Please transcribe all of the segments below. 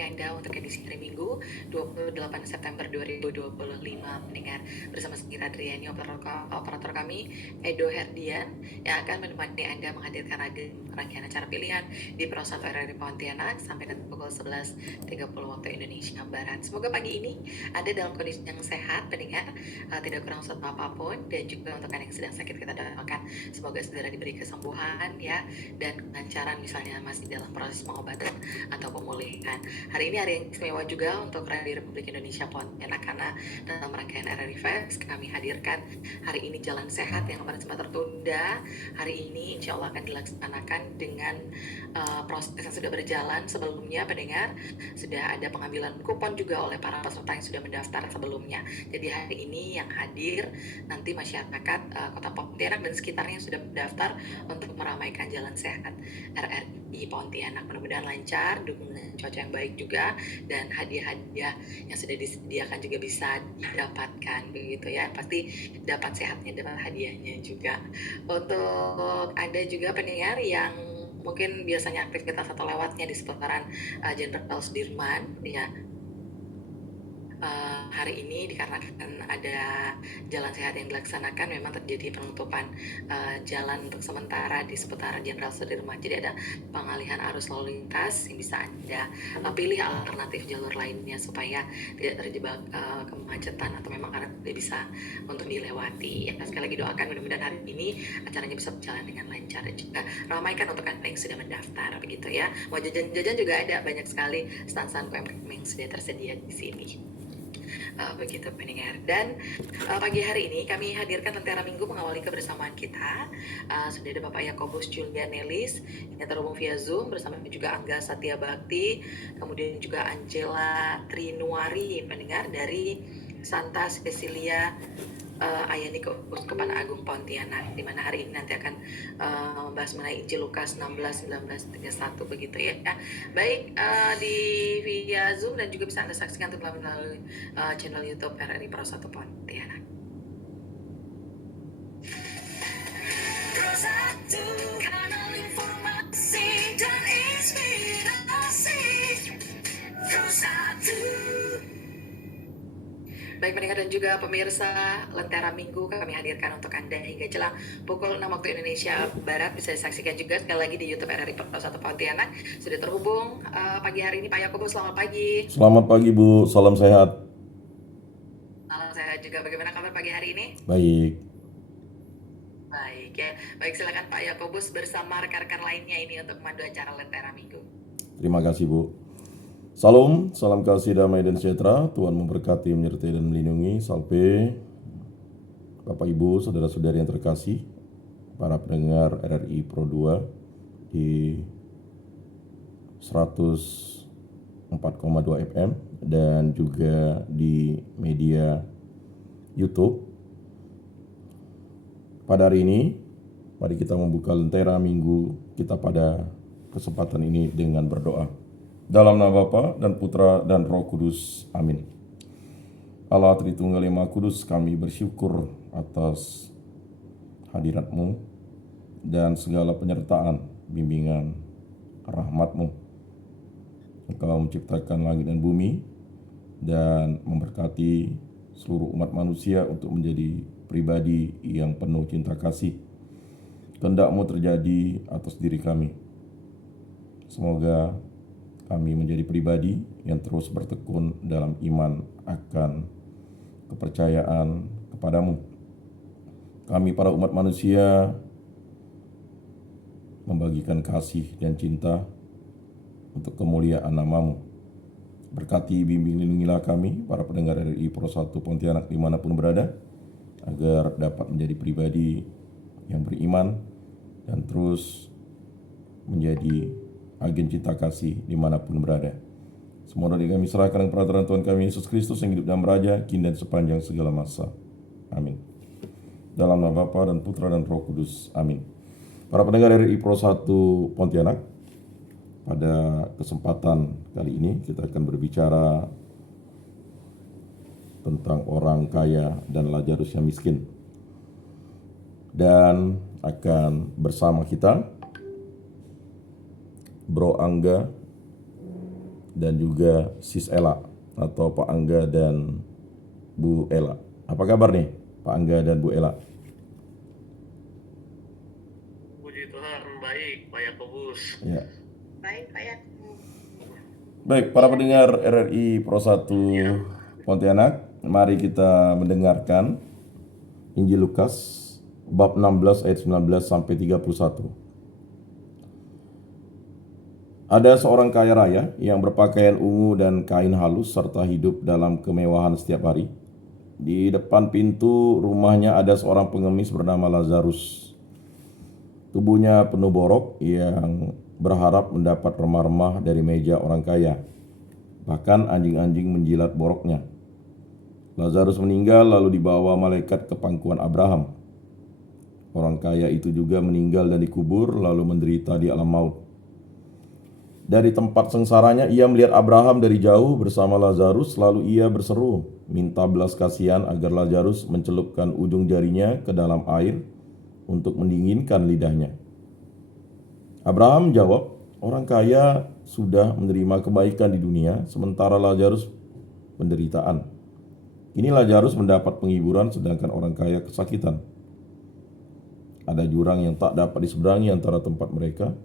Anda untuk edisi hari Minggu 28 September 2025 mendengar bersama saya Adriani, operator kami Edo Herdian yang akan menemani Anda menghadirkan rangkaian acara pilihan di Pro 1 RRI Pontianak sampai dengan pukul 11.30 waktu Indonesia Barat. Semoga pagi ini Anda dalam kondisi yang sehat pendengar, tidak kurang suatu apapun, dan juga untuk Anda yang sedang sakit kita doakan semoga segera diberi kesembuhan ya, dan kelancaran misalnya masih dalam proses pengobatan atau pemulihan. Hari ini hari yang istimewa juga untuk Radio Republik Indonesia Pontianak karena dalam rangkaian RRI Fest kami hadirkan hari ini Jalan Sehat yang kemarin sempat tertunda. Hari ini insya Allah akan dilaksanakan dengan proses yang sudah berjalan sebelumnya pendengar. Sudah ada pengambilan kupon juga oleh para peserta yang sudah mendaftar sebelumnya. Jadi hari ini yang hadir nanti masyarakat Kota Pontianak dan sekitarnya yang sudah mendaftar untuk meramaikan Jalan Sehat RRI Pontianak. Mudah-mudahan lancar, dukungan cuaca yang baik juga, dan hadiah-hadiah yang sudah disediakan juga bisa didapatkan begitu ya. Pasti dapat sehatnya, dapat hadiahnya juga. Untuk Anda juga pendengar yang mungkin biasanya aktivitas atau lewatnya di seputaran Jenderal Sudirman ya, hari ini dikarenakan ada Jalan Sehat yang dilaksanakan memang terjadi penutupan jalan untuk sementara di seputaran Jenderal Sudirman. Jadi ada pengalihan arus lalu lintas yang bisa Anda pilih alternatif jalur lainnya supaya tidak terjebak kemacetan atau memang karena tidak bisa untuk dilewati. Ya, sekali lagi doakan mudah-mudahan hari ini acaranya bisa berjalan dengan lancar dan juga ramaikan untuk Anda yang sudah mendaftar begitu ya. Mau jajan-jajan juga ada banyak sekali stand-stand UMKM yang sudah tersedia di sini. Begitu pendengar, dan pagi hari ini kami hadirkan Lentera Minggu mengawali kebersamaan kita. Sudah ada Bapak Yakobus Julian Nelis yang terhubung via Zoom, bersama juga Angga Satya Bakti, kemudian juga Angela Trinuari pendengar dari Santa Cecilia Ayani Keuskupan Agung Pontianak, di mana hari ini nanti akan membahas mengenai Injil Lukas 16, 19, 31 begitu ya. Baik, di via Zoom dan juga bisa Anda saksikan melalui channel YouTube RRI Pro 1 Pontianak. Pro 1, kanal informasi dan inspirasi. Pro 1. Baik pendengar dan juga pemirsa, Lentera Minggu kami hadirkan untuk Anda hingga jelang pukul 6 waktu Indonesia Barat. Bisa disaksikan juga sekali lagi di YouTube RRI Pro 1 Pontianak. Sudah terhubung pagi hari ini Pak Yakobus, selamat pagi. Selamat pagi Bu, salam sehat. Salam sehat juga. Bagaimana kabar pagi hari ini? Baik. Baik ya. Baik, silakan Pak Yakobus bersama rekan-rekan lainnya ini untuk memandu acara Lentera Minggu. Terima kasih Bu. Salam, salam kasih, damai dan sejahtera. Tuhan memberkati, menyertai dan melindungi. Salve Bapak Ibu, saudara-saudari yang terkasih, para pendengar RRI Pro 2 di 104,2 FM dan juga di media YouTube. Pada hari ini, mari kita membuka Lentera Minggu kita pada kesempatan ini dengan berdoa. Dalam nama Bapa dan Putra dan Roh Kudus. Amin. Allah Tritunggal Yang Maha Kudus, kami bersyukur atas hadirat-Mu dan segala penyertaan, bimbingan, rahmat-Mu. Engkau menciptakan langit dan bumi dan memberkati seluruh umat manusia untuk menjadi pribadi yang penuh cinta kasih. Kehendak-Mu terjadi atas diri kami. Semoga kami menjadi pribadi yang terus bertekun dalam iman akan kepercayaan kepadamu. Kami para umat manusia membagikan kasih dan cinta untuk kemuliaan nama-Mu. Berkati, bimbing, lindungilah kami, para pendengar RRI Pro 1 Pontianak dimanapun berada, agar dapat menjadi pribadi yang beriman dan terus menjadi agen cinta kasih dimanapun berada. Semua doa kami serahkan dengan peraturan Tuhan kami Yesus Kristus yang hidup dan beraja kini dan sepanjang segala masa. Amin. Dalam nama Bapa dan Putra dan Roh Kudus. Amin. Para pendengar RRI Pro 1 Pontianak, pada kesempatan kali ini kita akan berbicara tentang orang kaya dan Lazarus yang miskin. Dan akan bersama kita Bro Angga dan juga Sis Ela atau Pak Angga dan Bu Ela. Apa kabar nih Pak Angga dan Bu Ela? Puji Tuhan, baik Pak Yakobus. Ya. Baik, Pak Yakub. Baik, para pendengar RRI Pro 1 Pontianak, mari kita mendengarkan Injil Lukas bab 16 ayat 19 sampai 31. Ada seorang kaya raya yang berpakaian ungu dan kain halus serta hidup dalam kemewahan setiap hari. Di depan pintu rumahnya ada seorang pengemis bernama Lazarus. Tubuhnya penuh borok yang berharap mendapat remah-remah dari meja orang kaya. Bahkan anjing-anjing menjilat boroknya. Lazarus meninggal lalu dibawa malaikat ke pangkuan Abraham. Orang kaya itu juga meninggal dan dikubur lalu menderita di alam maut. Dari tempat sengsaranya ia melihat Abraham dari jauh bersama Lazarus, lalu ia berseru, minta belas kasihan agar Lazarus mencelupkan ujung jarinya ke dalam air untuk mendinginkan lidahnya. Abraham menjawab, orang kaya sudah menerima kebaikan di dunia, sementara Lazarus penderitaan. Ini Lazarus mendapat penghiburan sedangkan orang kaya kesakitan. Ada jurang yang tak dapat diseberangi antara tempat mereka.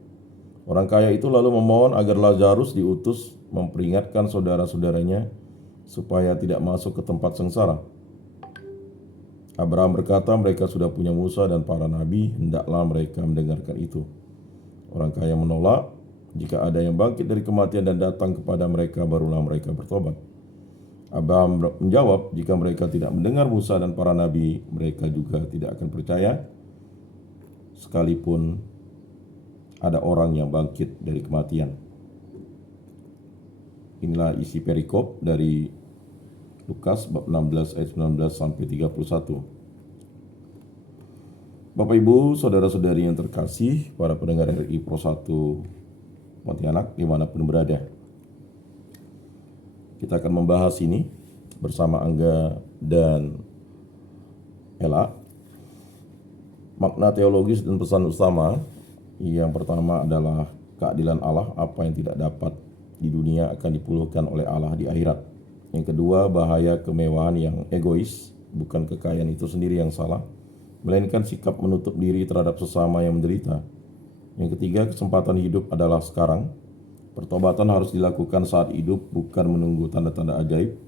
Orang kaya itu lalu memohon agar Lazarus diutus memperingatkan saudara-saudaranya supaya tidak masuk ke tempat sengsara. Abraham berkata, mereka sudah punya Musa dan para nabi, hendaklah mereka mendengarkan itu. Orang kaya menolak, jika ada yang bangkit dari kematian dan datang kepada mereka, barulah mereka bertobat. Abraham menjawab, jika mereka tidak mendengar Musa dan para nabi, mereka juga tidak akan percaya, sekalipun ada orang yang bangkit dari kematian. Inilah isi perikop dari Lukas bab 16 ayat 19 sampai 31. Bapak Ibu, saudara-saudari yang terkasih, para pendengar RRI Pro 1 Pontianak dimanapun berada. Kita akan membahas ini bersama Angga dan Ela. Makna teologis dan pesan utama. Yang pertama adalah keadilan Allah, apa yang tidak dapat di dunia akan dipulihkan oleh Allah di akhirat. Yang kedua, bahaya kemewahan yang egois, bukan kekayaan itu sendiri yang salah, melainkan sikap menutup diri terhadap sesama yang menderita. Yang ketiga, kesempatan hidup adalah sekarang. Pertobatan harus dilakukan saat hidup, bukan menunggu tanda-tanda ajaib.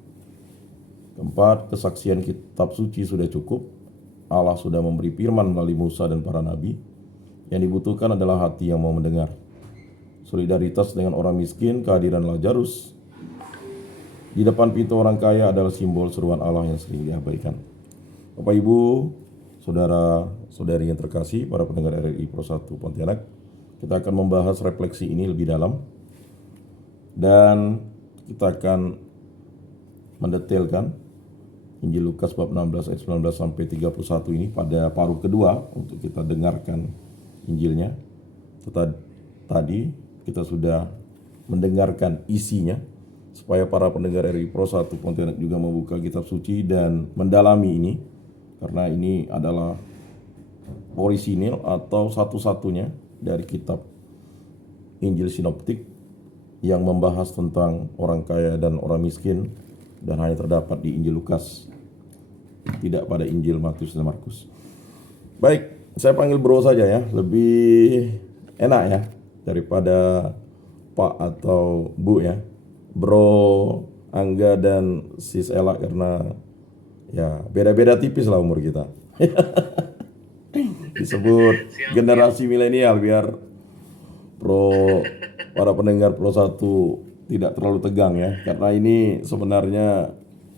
Keempat, kesaksian kitab suci sudah cukup. Allah sudah memberi firman melalui Musa dan para nabi. Yang dibutuhkan adalah hati yang mau mendengar. Solidaritas dengan orang miskin, kehadiran Lazarus di depan pintu orang kaya adalah simbol seruan Allah yang sering diabaikan. Bapak Ibu, saudara-saudari yang terkasih, para pendengar RRI Pro 1 Pontianak, kita akan membahas refleksi ini lebih dalam. Dan kita akan mendetailkan Injil Lukas bab 16 ayat 19 sampai 31 ini pada paruh kedua untuk kita dengarkan Injilnya. Tadi kita sudah mendengarkan isinya, supaya para pendengar RRI Pro 1 Pontianak juga membuka kitab suci dan mendalami ini, karena ini adalah orisinil atau satu-satunya dari kitab Injil Sinoptik yang membahas tentang orang kaya dan orang miskin, dan hanya terdapat di Injil Lukas, tidak pada Injil Matius dan Markus. Baik, saya panggil bro saja ya, lebih enak ya daripada Pak atau Bu ya. Bro Angga dan Sis Ela, karena ya beda-beda tipis lah umur kita. Disebut generasi milenial biar para pendengar Pro 1 tidak terlalu tegang ya, karena ini sebenarnya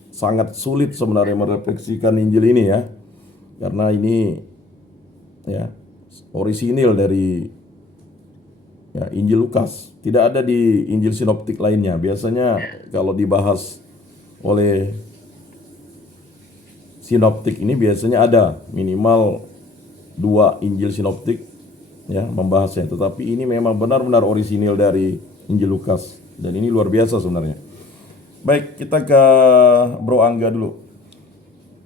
sangat sulit sebenarnya merefleksikan Injil ini ya, karena ini ya orisinil dari ya, Injil Lukas, tidak ada di Injil Sinoptik lainnya. Biasanya kalau dibahas oleh Sinoptik ini biasanya ada minimal 2 Injil Sinoptik ya membahasnya, tetapi ini memang benar-benar orisinil dari Injil Lukas, dan ini luar biasa sebenarnya. Baik, kita ke Bro Angga dulu.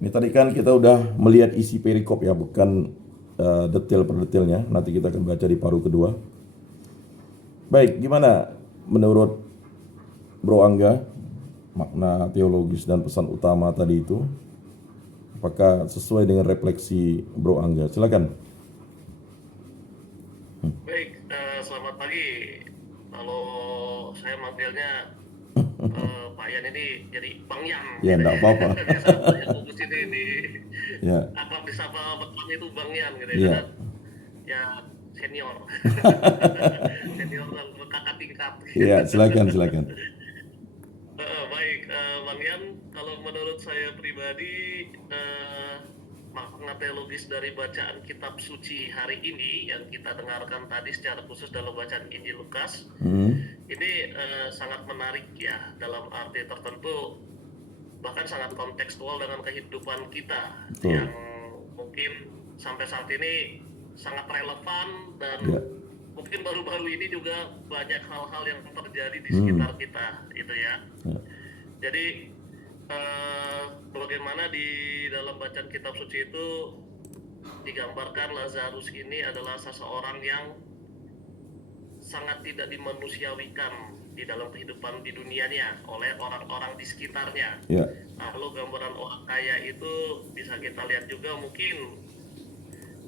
Ini tadi kan kita udah melihat isi perikop ya, bukan detail per detailnya. Nanti kita akan baca di paruh kedua. Baik, gimana menurut Bro Angga, makna teologis dan pesan utama tadi itu, apakah sesuai dengan refleksi Bro Angga? Silakan. Baik, selamat pagi. Kalau saya manggilnya Pak Yan ini jadi Bang Yan. Ya, gitu enggak apa-apa. Biasa Pak Yan Kubus ini di Ya, akrab disapa Beton itu Bang Yan gitu ya. ya, Karena ya senior. Senior dan kakak tingkat. ya, silakan. Baik, Bang Yan, kalau menurut saya pribadi, makna teologis dari bacaan kitab suci hari ini yang kita dengarkan tadi secara khusus dalam bacaan Injil Lukas, ini sangat menarik ya, dalam arti tertentu, bahkan sangat kontekstual dengan kehidupan kita, Betul. yang mungkin sampai saat ini sangat relevan dan Ya. mungkin baru-baru ini juga banyak hal-hal yang terjadi di sekitar kita, gitu ya. Ya. Jadi bagaimana di dalam bacaan kitab suci itu digambarkan Lazarus ini adalah seseorang yang sangat tidak dimanusiawikan di dalam kehidupan di dunianya oleh orang-orang di sekitarnya. Ya. Lalu gambaran orang kaya itu bisa kita lihat juga, mungkin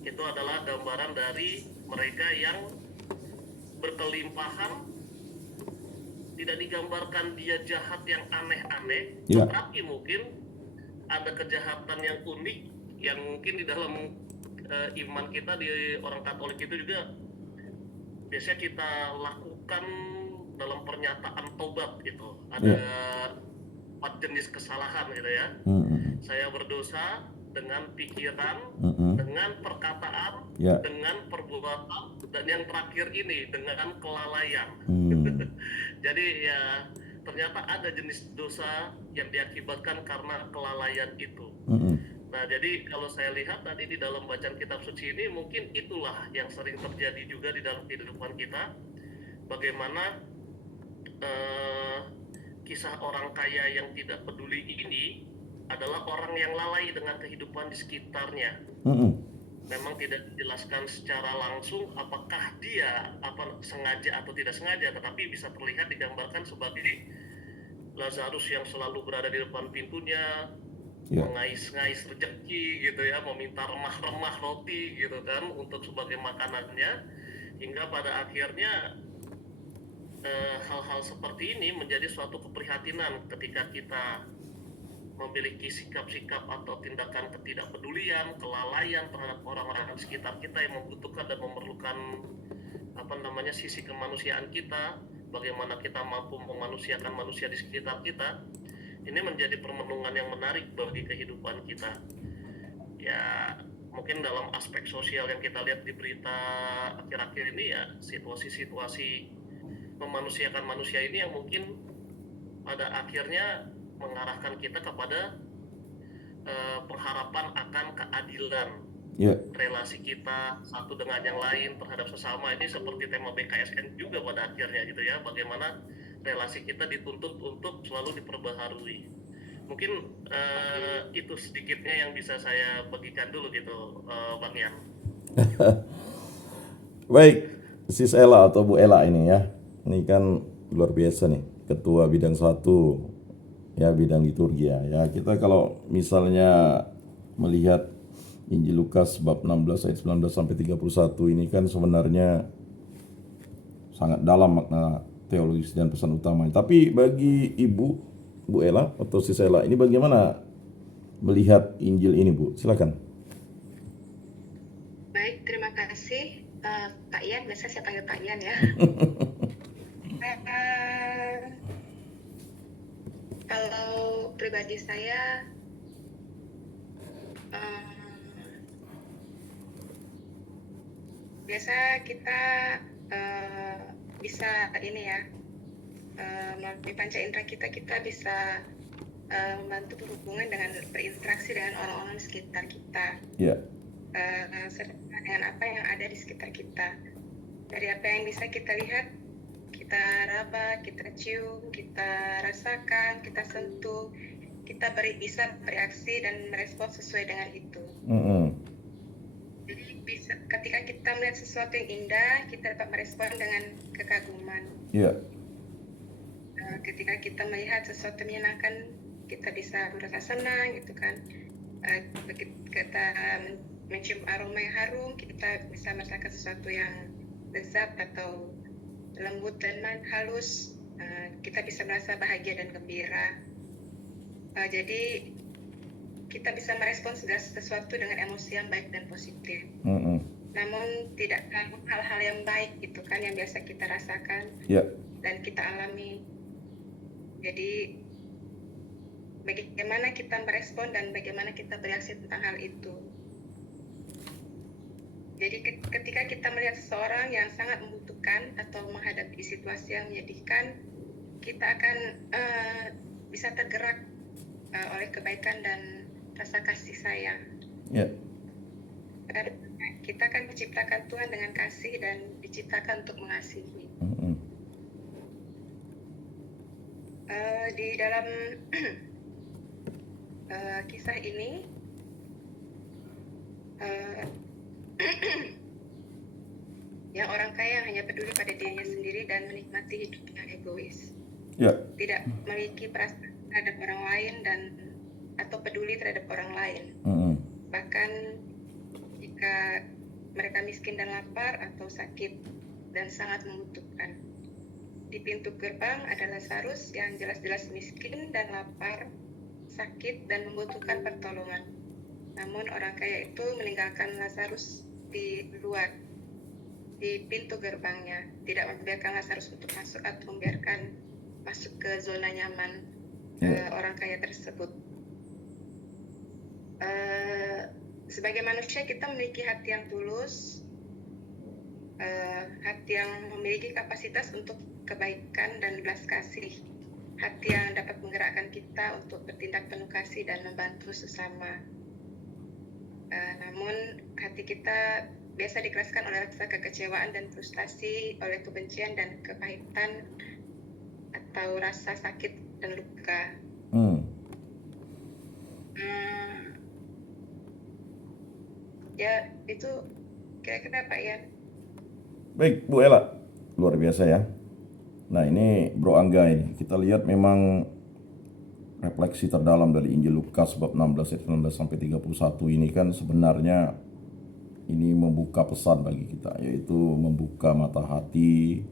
itu adalah gambaran dari mereka yang berkelimpahan. Tidak digambarkan dia jahat yang aneh-aneh, Ya. tetapi mungkin ada kejahatan yang unik yang mungkin di dalam iman kita di orang Katolik itu juga biasanya kita lakukan dalam pernyataan tobat gitu. Ada 4 jenis kesalahan gitu ya. Saya berdosa dengan pikiran, dengan perkataan, Ya. dengan perbuatan, dan yang terakhir ini dengan kelalaian. Jadi ya ternyata ada jenis dosa yang diakibatkan karena kelalaian itu. Nah, jadi kalau saya lihat tadi di dalam bacaan kitab suci ini, mungkin itulah yang sering terjadi juga di dalam kehidupan kita. Bagaimana kisah orang kaya yang tidak peduli ini adalah orang yang lalai dengan kehidupan di sekitarnya. Memang tidak dijelaskan secara langsung apakah dia sengaja atau tidak sengaja, tetapi bisa terlihat digambarkan sebagai Lazarus yang selalu berada di depan pintunya, mengais-ngais rezeki gitu ya, meminta remah-remah roti gitu kan untuk sebagai makanannya, hingga pada akhirnya hal-hal seperti ini menjadi suatu keprihatinan ketika kita memiliki sikap-sikap atau tindakan ketidakpedulian, kelalaian terhadap orang-orang di sekitar kita yang membutuhkan dan memerlukan sisi kemanusiaan kita, bagaimana kita mampu memanusiakan manusia di sekitar kita. Ini menjadi permenungan yang menarik bagi kehidupan kita. Ya, mungkin dalam aspek sosial yang kita lihat di berita akhir-akhir ini ya, situasi-situasi memanusiakan manusia ini yang mungkin pada akhirnya mengarahkan kita kepada pengharapan akan keadilan. Relasi kita satu dengan yang lain terhadap sesama, ini seperti tema BKSN juga pada akhirnya gitu ya, bagaimana relasi kita dituntut untuk selalu diperbaharui. Mungkin itu sedikitnya yang bisa saya bagikan dulu gitu, Bang Yan. Baik, Sis Ella atau Bu Ella ini ya, ini kan luar biasa nih, ketua bidang 1 ya, bidang liturgi ya. Kita kalau misalnya melihat Injil Lukas bab 16 ayat 19 sampai 31 ini kan sebenarnya sangat dalam makna teologis dan pesan utama. Tapi bagi Bu Ella atau Sis Ella ini bagaimana melihat Injil ini, Bu? Silakan. Baik, terima kasih Pak Yan. Biasa saya panggil Pak Yan ya. Kalau pribadi saya biasa kita bisa ini ya, melalui panca indera kita bisa membantu berhubungan dengan berinteraksi dengan orang-orang di sekitar kita. Dengan apa yang ada di sekitar kita. Dari apa yang bisa kita lihat, kita raba, kita cium, kita rasakan, kita sentuh, kita bisa bereaksi dan merespon sesuai dengan itu. Jadi ketika kita melihat sesuatu yang indah, kita dapat merespon dengan kekaguman. ketika kita melihat sesuatu menyenangkan, kita bisa merasa senang gitu kan. Begitu kita mencium aroma yang harum, kita bisa merasakan sesuatu yang lezat atau lembut dan halus. Kita bisa merasa bahagia dan gembira. Jadi kita bisa merespon segala sesuatu dengan emosi yang baik dan positif. Namun tidak hal-hal yang baik gitu kan yang biasa kita rasakan dan kita alami. Jadi bagaimana kita merespon dan bagaimana kita bereaksi tentang hal itu. Jadi ketika kita melihat seseorang yang sangat membutuhkan atau menghadapi situasi yang menyedihkan, kita akan bisa tergerak oleh kebaikan dan rasa kasih sayang. Karena kita kan diciptakan Tuhan dengan kasih dan diciptakan untuk mengasihi. Di dalam kisah ini yang orang kaya hanya peduli pada dirinya sendiri dan menikmati hidup yang egois. Tidak memiliki perasaan terhadap orang lain dan atau peduli terhadap orang lain. Bahkan jika mereka miskin dan lapar atau sakit dan sangat membutuhkan. Di pintu gerbang ada Lazarus yang jelas-jelas miskin dan lapar, sakit dan membutuhkan pertolongan. Namun orang kaya itu meninggalkan Lazarus di luar, di pintu gerbangnya, tidak membiarkan Lazarus untuk masuk atau membiarkan masuk ke zona nyaman orang kaya tersebut. Sebagai manusia kita memiliki hati yang tulus, hati yang memiliki kapasitas untuk kebaikan dan belas kasih, hati yang dapat menggerakkan kita untuk bertindak penuh kasih dan membantu sesama. Namun hati kita biasa dikeraskan oleh rasa kekecewaan dan frustasi, oleh kebencian dan kepahitan atau rasa sakit dan luka. Ya itu kira-kira Pak Ian. Baik Bu Ella, luar biasa ya. Nah ini Bro Angga ini, kita lihat memang refleksi terdalam dari Injil Lukas bab 16 ayat 19 sampai 31 ini kan sebenarnya ini membuka pesan bagi kita, yaitu membuka mata hati.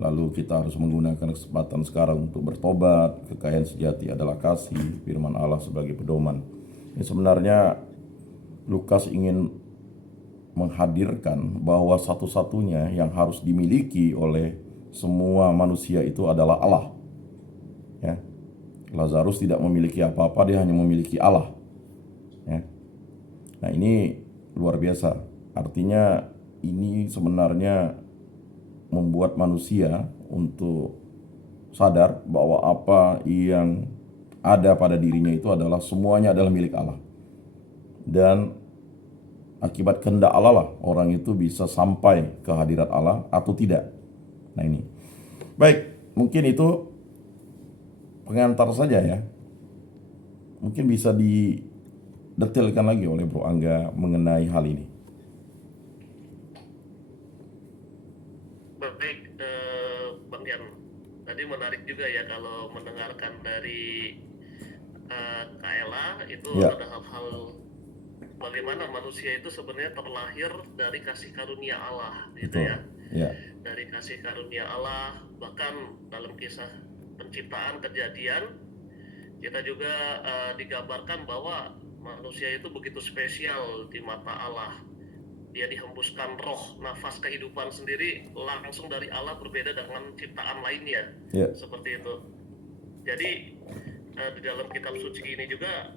Lalu kita harus menggunakan kesempatan sekarang untuk bertobat. Kekayaan sejati adalah kasih, firman Allah sebagai pedoman. Ini sebenarnya Lukas ingin menghadirkan bahwa satu-satunya yang harus dimiliki oleh semua manusia itu adalah Allah. Ya. Lazarus tidak memiliki apa-apa, dia hanya memiliki Allah. Ya. Nah ini luar biasa. Artinya ini sebenarnya membuat manusia untuk sadar bahwa apa yang ada pada dirinya itu adalah semuanya adalah milik Allah. Dan akibat kehendak Allah lah orang itu bisa sampai ke hadirat Allah atau tidak. Nah ini. Baik, mungkin itu pengantar saja ya. Mungkin bisa didetailkan lagi oleh Bro Angga mengenai hal ini. Baik, Bang Jan. Tadi menarik juga ya kalau mendengarkan dari Kak Ella itu ada hal-hal bagaimana manusia itu sebenarnya terlahir dari kasih karunia Allah, gitu ya. Dari kasih karunia Allah, bahkan dalam kisah penciptaan kejadian kita juga digambarkan bahwa manusia itu begitu spesial di mata Allah. Dia dihembuskan roh, nafas kehidupan sendiri langsung dari Allah, berbeda dengan ciptaan lainnya. Seperti itu. Jadi di dalam kitab suci ini juga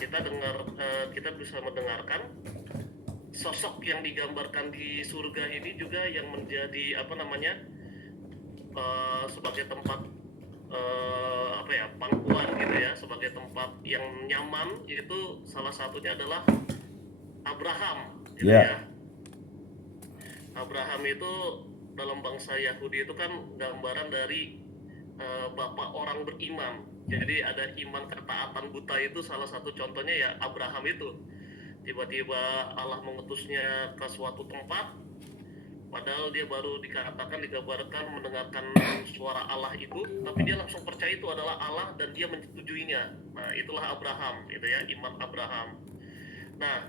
kita bisa mendengarkan sosok yang digambarkan di surga ini juga yang menjadi sebagai tempat pangkuan gitu ya, sebagai tempat yang nyaman, itu salah satunya adalah Abraham gitu ya. Abraham itu dalam bangsa Yahudi itu kan gambaran dari bapak orang beriman. Jadi ada iman ketaatan buta, itu salah satu contohnya ya Abraham itu. Tiba-tiba Allah mengutusnya ke suatu tempat, Padahal dia baru digambarkan mendengarkan suara Allah itu, tapi dia langsung percaya itu adalah Allah dan dia menyetujuinya. Nah, itulah Abraham, gitu ya, iman Abraham. Nah,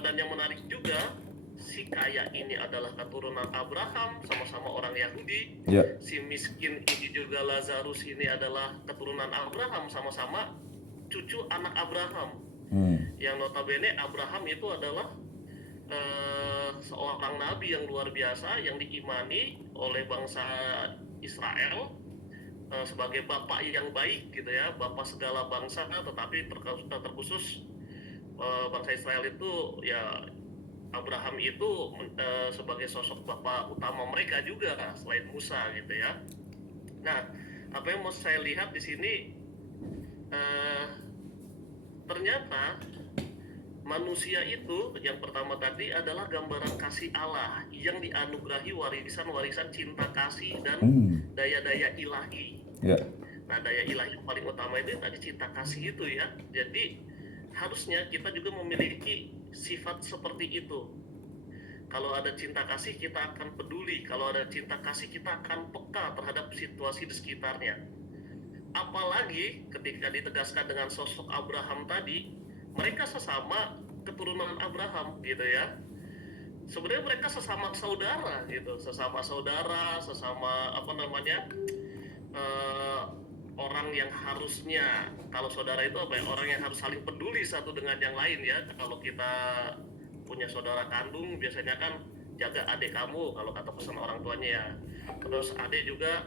dan yang menarik juga, si kaya ini adalah keturunan Abraham, sama-sama orang Yahudi. Ya. Si miskin ini juga Lazarus ini adalah keturunan Abraham, sama-sama cucu anak Abraham. Yang notabene Abraham itu adalah seorang nabi yang luar biasa yang diimani oleh bangsa Israel sebagai bapak yang baik, gitu ya, bapak segala bangsa. Tetapi terkhusus bangsa Israel itu ya Abraham itu sebagai sosok bapak utama mereka juga selain Musa, gitu ya. Nah, apa yang mau saya lihat di sini, ternyata manusia itu yang pertama tadi adalah gambaran kasih Allah yang dianugerahi warisan-warisan cinta kasih dan daya-daya ilahi. Ya. Nah, daya ilahi yang paling utama itu tadi cinta kasih itu ya. Jadi harusnya kita juga memiliki sifat seperti itu. Kalau ada cinta kasih, kita akan peduli. Kalau ada cinta kasih, kita akan peka terhadap situasi di sekitarnya. Apalagi ketika ditegaskan dengan sosok Abraham tadi, mereka sesama keturunan Abraham, gitu ya. Sebenarnya mereka sesama saudara, gitu, sesama orang yang harusnya, kalau saudara itu apa ya, orang yang harus saling peduli satu dengan yang lain ya. Kalau kita punya saudara kandung, biasanya kan jaga adik kamu, kalau kata pesan orang tuanya ya. Terus adik juga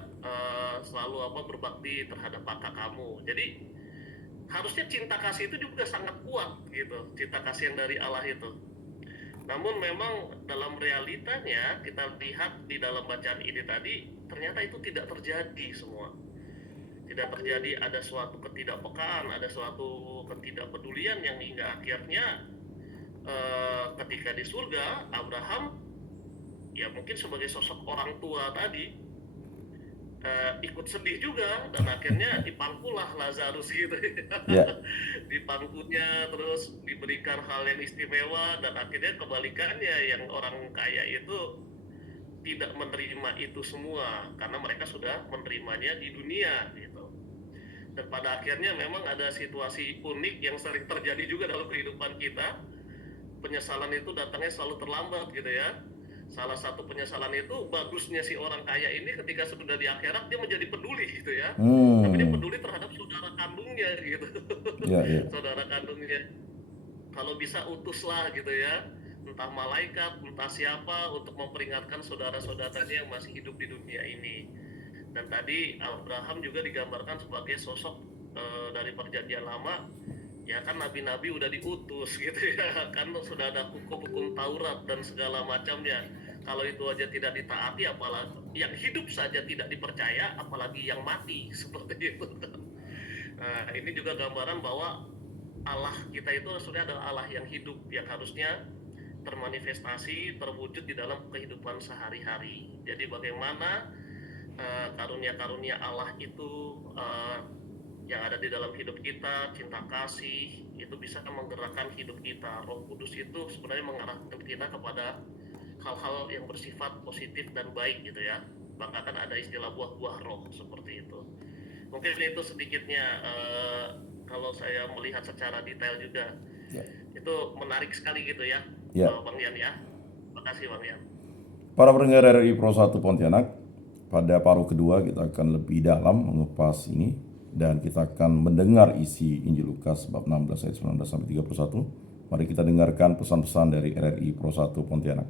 selalu berbakti terhadap kakak kamu. Jadi harusnya cinta kasih itu juga sangat kuat, gitu, cinta kasih yang dari Allah itu. Namun memang dalam realitanya kita lihat di dalam bacaan ini tadi, ternyata itu tidak terjadi semua. Tidak terjadi, ada suatu ketidakpekaan, ada suatu ketidakpedulian yang hingga akhirnya ketika di surga, Abraham ya mungkin sebagai sosok orang tua tadi ikut sedih juga, dan akhirnya dipangkulah Lazarus, gitu ya. Dipangkunya, terus diberikan hal yang istimewa, dan akhirnya kebalikannya, yang orang kaya itu tidak menerima itu semua karena mereka sudah menerimanya di dunia, gitu. Dan pada akhirnya memang ada situasi unik yang sering terjadi juga dalam kehidupan kita. Penyesalan itu datangnya selalu terlambat, gitu ya. Salah satu penyesalan itu bagusnya si orang kaya ini ketika sudah di akhirat dia menjadi peduli, gitu ya. Tapi dia peduli terhadap saudara kandungnya, gitu. Saudara kandungnya, kalau bisa utuslah, gitu ya, entah malaikat, entah siapa, untuk memperingatkan saudara-saudaranya yang masih hidup di dunia ini. Dan tadi Abraham juga digambarkan sebagai sosok dari perjanjian lama. Ya kan, nabi-nabi udah diutus, gitu ya, kan sudah ada hukum-hukum Taurat dan segala macamnya. Kalau itu aja tidak ditaati, apalagi yang hidup saja tidak dipercaya, apalagi yang mati, seperti itu. Nah, ini juga gambaran bahwa Allah kita itu sudah adalah Allah yang hidup, yang harusnya termanifestasi, terwujud di dalam kehidupan sehari-hari. Jadi bagaimana karunia-karunia Allah itu yang ada di dalam hidup kita, cinta kasih, itu bisa menggerakkan hidup kita. Roh Kudus itu sebenarnya mengarahkan kita kepada hal-hal yang bersifat positif dan baik, gitu ya. Bahkan ada istilah buah-buah roh, seperti itu. Mungkin itu sedikitnya, kalau saya melihat secara detail juga, itu menarik sekali, gitu ya, Bang Yan ya. Terima kasih Bang Yan. Para pendengar RRI Pro 1 Pontianak, pada paruh kedua kita akan lebih dalam mengupas ini, dan kita akan mendengar isi Injil Lukas bab 16 ayat 19 sampai 31. Mari kita dengarkan pesan-pesan dari RRI Pro 1 Pontianak.